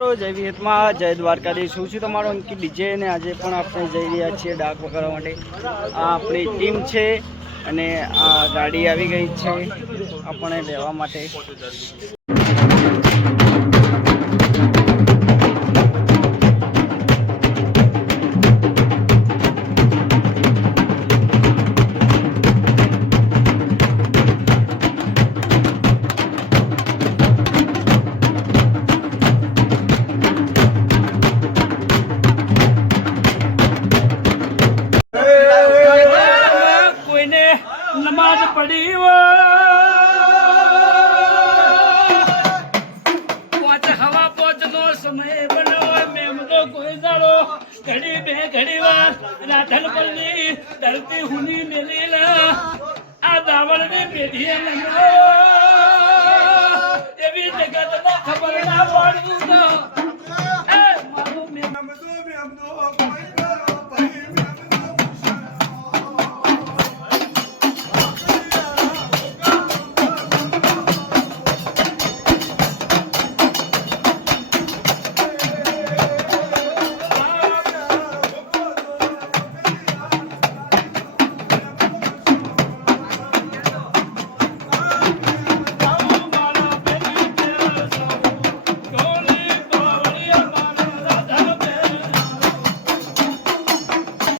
જય વિહતમાં જય દ્વારકાધીશ. શું છું તમારો અંકિત ડીજે ને આજે પણ આપણે જઈ રહ્યા છીએ ડાક પકડવા માટે. આ આપણી ટીમ છે અને આ ગાડી આવી ગઈ છે આપણે લેવા માટે. नमाज पढ़ी वो पहुंच हवा पहुंचनो समय बनो मेम तो कोई दाड़ो घड़ी बे घड़ी वार राठन पल्ली धरती हुनी मेली ला आ दावण ने पेढ़ी लंगो एवी जगत ना खबर ना पड़ू तो